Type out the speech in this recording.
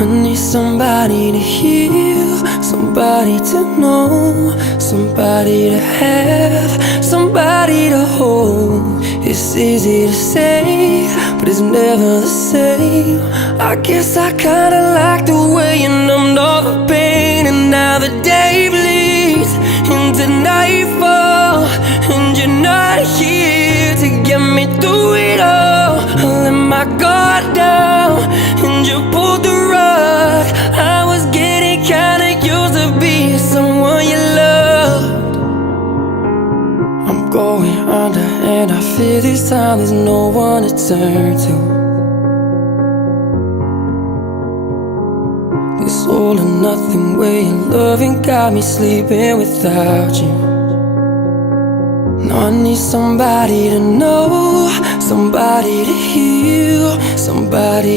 I need somebody to heal, somebody to know, somebody to have, somebody to hold. It's easy to say, but it's never the same. I guess I kinda like the way you numbed all the pain. And now the day bleeds into nightfall, and you're not here to get me through it all. I let my guard down, and you pulled the rug. I was getting kinda used to being someone you loved. I'm going under, and I fear this time there's no one to turn to. This all or nothing way of loving got me sleeping without you. Now I need somebody to know, somebody to heal, somebody